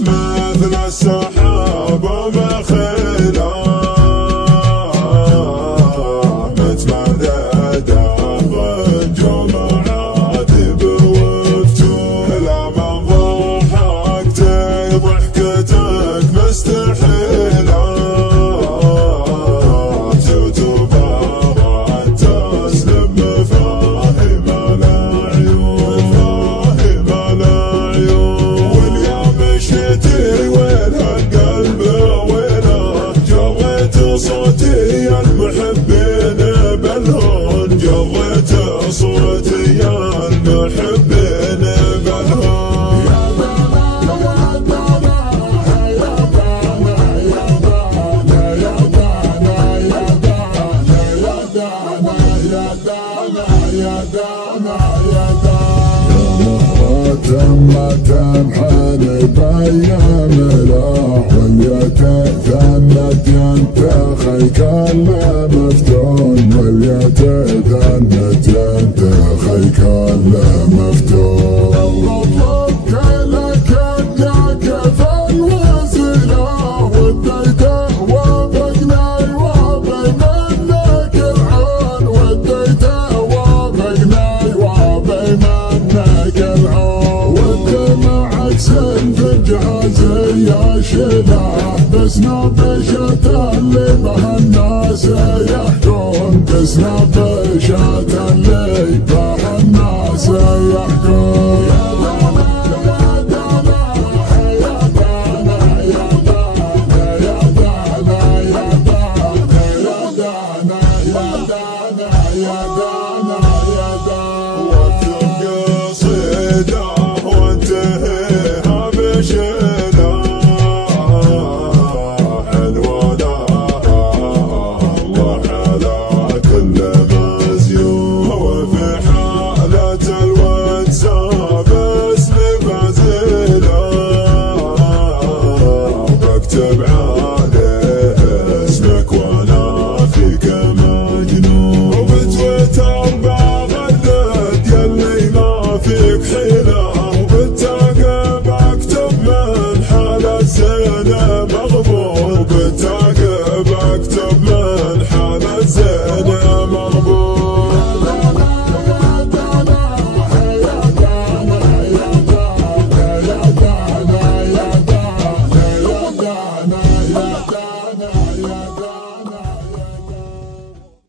مثل السحاب ومخيله متمدده بالجمعات بوفتون لما ضحكتي ضحكتك مستحيله تتبارى تسلم مفاهيم العيون وين هالقلب وينه جويت صوتي المحبين بالهون جويت صوتي المحبين بالهون ما تنحل بأيام الأح واليتيم ثنت ينتخي كل مفتون واليتيم ثنت ينتخي كل مفتون كلك اداك فالوسيلة وديته وافقني وبينك العون وديته وافقني وبينك العون سن في الجهازي يا شلاح بس نبشت اللي بها الناس يحكون بس نبشت اللي بها الناس يحكون تبع